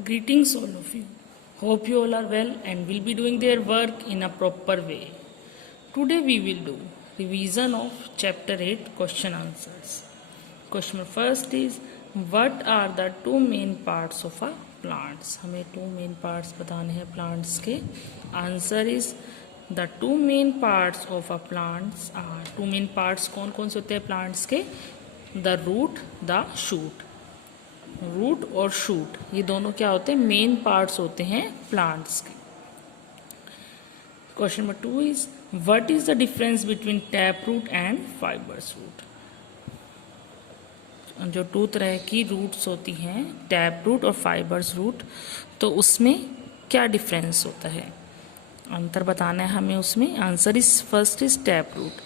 Greetings all of you. Hope you all are well and will be doing their work in a proper way. Today we will do revision of chapter 8 question answers. Question first is what are the two main parts of a plants? हमें two main parts बताने हैं plants के. Answer is the two main parts of a plants are two main parts कौन कौन से होते हैं plants के? The root, the shoot. Root और शूट ये दोनों क्या होते हैं? मेन पार्ट्स होते हैं प्लांट्स के. Question number 2 is what is the difference between tap root and fibers root. जो दो तरह की रूट्स होती हैं टैप रूट और फाइबर्स रूट, तो उसमें क्या डिफरेंस होता है? अंतर बताना है हमें उसमें. Answer is first is tap root.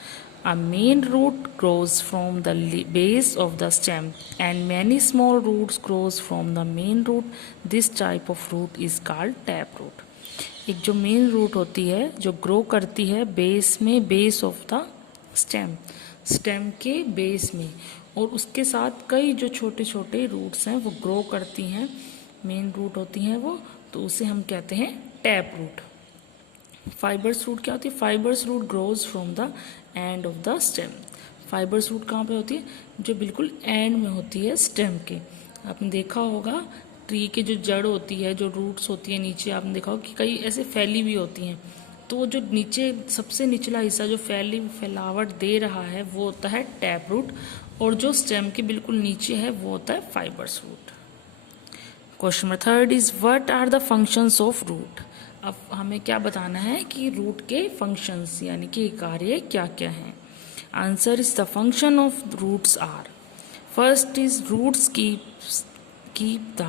A main root grows from the base of the stem and many small roots grows from the main root. This type of root is called tap root. एक जो main root होती है जो grow करती है base में, base of the stem, stem के base में, और उसके साथ कई जो छोटे छोटे रूट्स हैं वो ग्रो करती हैं, मेन रूट होती हैं वो, तो उसे हम कहते हैं टैप रूट. फाइबर्स रूट क्या होती है? Fibers root grows from the end of the stem. Fibers root कहाँ पे होती है? जो बिल्कुल एंड में होती है स्टेम के. आपने देखा होगा ट्री के जो जड़ होती है, जो रूट्स होती है नीचे, आपने देखा होगा कि कई ऐसे फैली हुई होती हैं, तो जो नीचे सबसे निचला हिस्सा जो फैलावट दे रहा है वो होता है टैप रूट, और जो स्टेम के बिल्कुल नीचे है वो होता है fibers root. Question number 3 is what are the functions of root. अब हमें क्या बताना है कि रूट के फंक्शंस यानी कि कार्य क्या क्या हैं. Answer is the function of roots are. First is roots keep the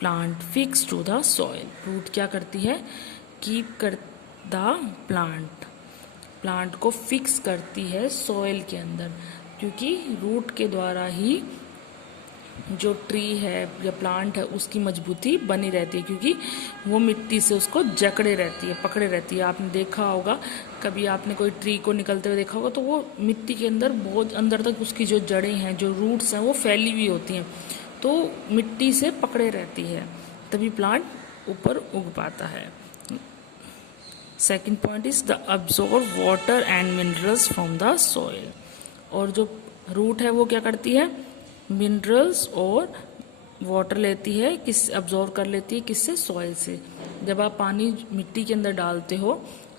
plant fix to the soil. Root क्या करती है? कीप कर द प्लांट को फिक्स करती है सॉइल के अंदर, क्योंकि रूट के द्वारा ही जो ट्री है या प्लांट है उसकी मजबूती बनी रहती है, क्योंकि वो मिट्टी से उसको जकड़े रहती है, पकड़े रहती है. आपने देखा होगा कभी आपने कोई ट्री को निकलते हुए देखा होगा तो वो मिट्टी के अंदर बहुत अंदर तक उसकी जो जड़ें हैं, जो रूट्स हैं, वो फैली हुई होती हैं, तो मिट्टी से पकड़े रहती है, तभी प्लांट ऊपर उग पाता है. Second point is the absorb water and minerals from the soil. और जो रूट है वो क्या करती है? मिनरल्स और वाटर लेती है, किस अब्जॉर्व कर लेती है, किससे? सॉइल से. जब आप पानी मिट्टी के अंदर डालते हो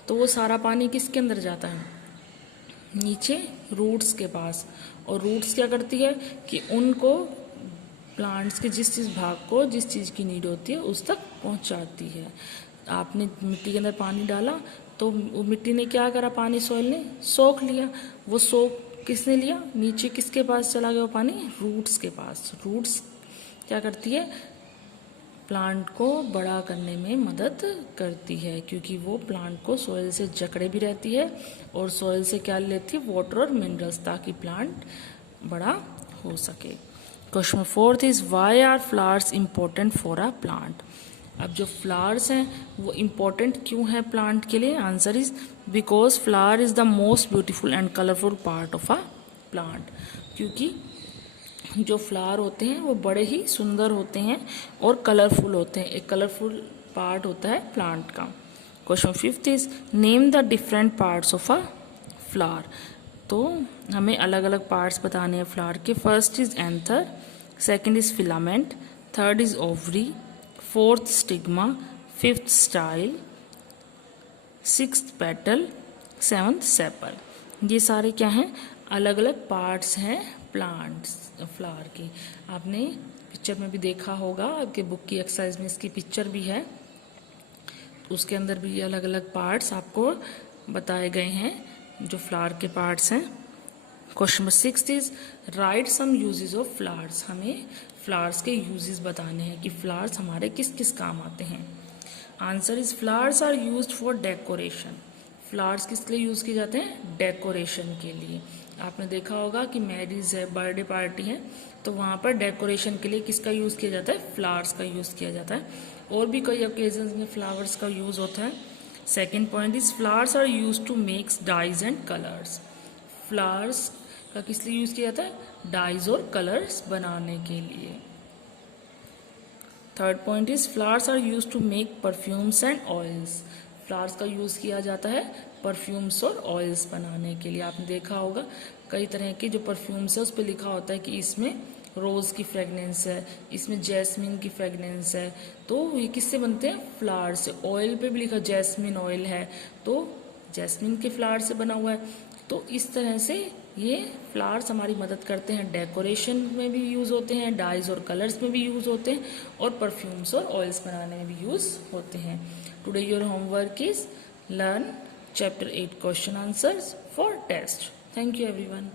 तो वो सारा पानी किसके अंदर जाता है? नीचे रूट्स के पास. और रूट्स क्या करती है कि उनको प्लांट्स के जिस भाग को जिस चीज़ की नीड होती है उस तक पहुंचाती है. आपने मिट्टी के अंदर पानी डाला तो वो मिट्टी ने क्या करा? पानी सॉइल ने सोख लिया. वो सोख किसने लिया? नीचे किसके पास चला गया वो पानी? रूट्स के पास. रूट्स क्या करती है? प्लांट को बड़ा करने में मदद करती है, क्योंकि वो प्लांट को सॉइल से जकड़े भी रहती है और सॉइल से क्या लेती है? वाटर और मिनरल्स, ताकि प्लांट बड़ा हो सके. Question 4 is why are flowers important for a plant. अब जो फ्लावर्स हैं वो इम्पोर्टेंट क्यों है प्लांट के लिए? Answer is because flower is the most beautiful and colourful part of a plant. क्योंकि जो फ्लावर होते हैं वो बड़े ही सुंदर होते हैं और कलरफुल होते हैं. एक कलरफुल पार्ट होता है प्लांट का. Question 5 is name the different parts of a flower. तो हमें अलग अलग पार्ट्स बताने हैं फ्लावर के. First is anther, second is filament, third is ovary, fourth stigma, fifth style, sixth petal, seventh sepal. ये सारे क्या हैं? अलग अलग पार्ट्स हैं प्लांट्स फ्लावर की. आपने पिक्चर में भी देखा होगा, आपके बुक की एक्सरसाइज में इसकी पिक्चर भी है, उसके अंदर भी अलग अलग पार्ट्स आपको बताए गए हैं जो फ्लावर के पार्ट्स हैं. Question number 6 is write some uses of flowers. हमें फ्लावर्स के यूजेस बताने हैं कि फ्लावर्स हमारे किस किस काम आते हैं. Answer is flowers are used for decoration. Flowers किस लिए यूज़ किए जाते हैं? डेकोरेशन के लिए. आपने देखा होगा कि मैरिज है, बर्थडे पार्टी है, तो वहाँ पर डेकोरेशन के लिए किसका यूज़ किया जाता है? फ्लावर्स का यूज़ किया जाता है. और भी कई ओकेजन्स में फ्लावर्स का यूज़ होता है. Second point is flowers are use to makes dyes and colours. Flowers का किस लिए यूज़ किया जाता है? डाइज और कलर्स बनाने के लिए. Third point is flowers are use to make perfumes and oils. Flowers का यूज़ किया जाता है परफ्यूम्स और ऑयल्स बनाने के लिए। आपने देखा होगा कई तरह के जो परफ्यूम्स है उस पर लिखा होता है कि इसमें रोज़ की फ्रेगनेंस है, इसमें जैस्मिन की फ्रेगनेंस है। तो ये किससे बनते हैं? फ्लावर से। ऑयल पे भी लिखा जैस्मिन ऑयल है, तो जैस्मिन के फ्लावर से बना हुआ है। तो इस तरह से ये फ्लावर्स हमारी मदद करते हैं, डेकोरेशन में भी यूज़ होते हैं, डाइज और कलर्स में भी यूज़ होते हैं, और परफ्यूम्स और ऑयल्स बनाने में भी यूज़ होते हैं। Today your homework is learn chapter 8 question answers for test. Thank you everyone.